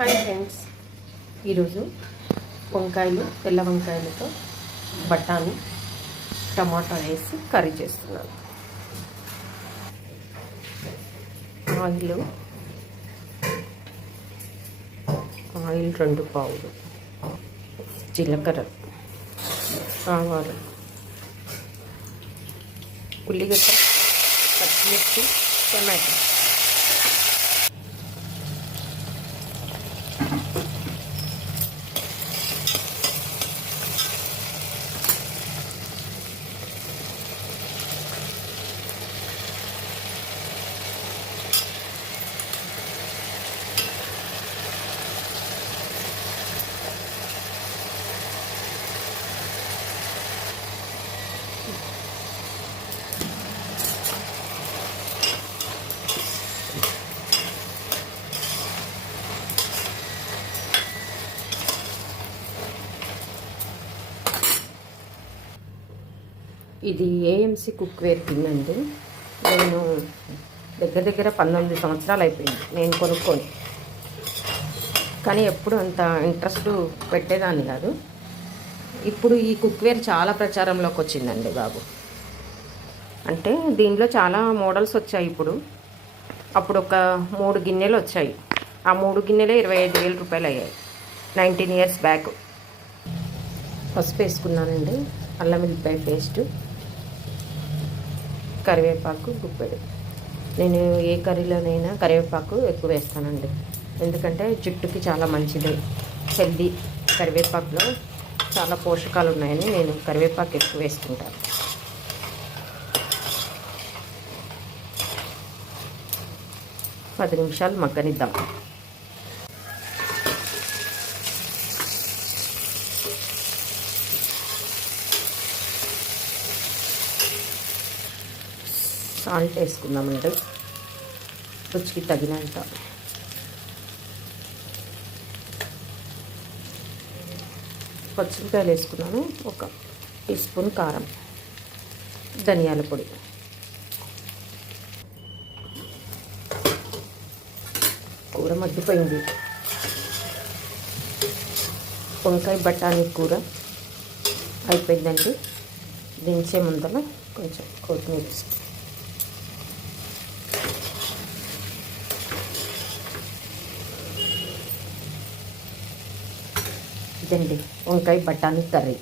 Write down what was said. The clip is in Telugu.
హాయ్ ఫ్రెండ్స్, ఈరోజు వంకాయలు తెల్ల వంకాయలతో బఠానీ టమాటా వేసి కర్రీ చేస్తున్నాను. ఆయిల్ 2 పావులు, జీలకర్ర, ఆవాలు, ఉల్లిగడ్డ, పచ్చిమిర్చి, టమాటా. ఇది ఏఎంసీ కుక్వేర్ టిన్ అండి. నేను దగ్గర 19 సంవత్సరాలు అయిపోయింది నేను కొనుక్కొని, కానీ ఎప్పుడు అంత ఇంట్రెస్ట్ పెట్టేదాన్ని కాదు. ఇప్పుడు ఈ కుక్వేర్ చాలా ప్రచారంలోకి వచ్చిందండి బాబు. అంటే దీనిలో చాలా మోడల్స్ వచ్చాయి ఇప్పుడు. అప్పుడు ఒక 3 గిన్నెలు వచ్చాయి. ఆ 3 గిన్నెలే 25,000 రూపాయలు అయ్యాయి 19 ఇయర్స్ బ్యాక్. పసుపు వేసుకున్నానండి, అల్లం వెల్లిపాయ పేస్టు, కరివేపాకు, గుప్పెడు. నేను ఏ కర్రీలోనైనా కరివేపాకు ఎక్కువ వేస్తానండి, ఎందుకంటే జుట్టుకి చాలా మంచిది, హెల్దీ. కరివేపాకులో చాలా పోషకాలు ఉన్నాయని నేను కరివేపాకు ఎక్కువ వేసుకుంటాను. పది నిమిషాలు మగ్గనిద్దాం. సాల్ట్ వేసుకుందామండి, రుచికి తగినంత. పచ్చిమిరపకాయలు వేసుకున్నాను, 1 టీ స్పూన్ కారం, ధనియాల పొడి. కూర మగ్గిపోయింది. వంకాయ బఠానీ కూర అయిపోయిందండి. దించే ముందర కొంచెం కొత్తిమీర వేసుకుంటాం. ఇదండి వంకాయ బఠానీ కర్రీ.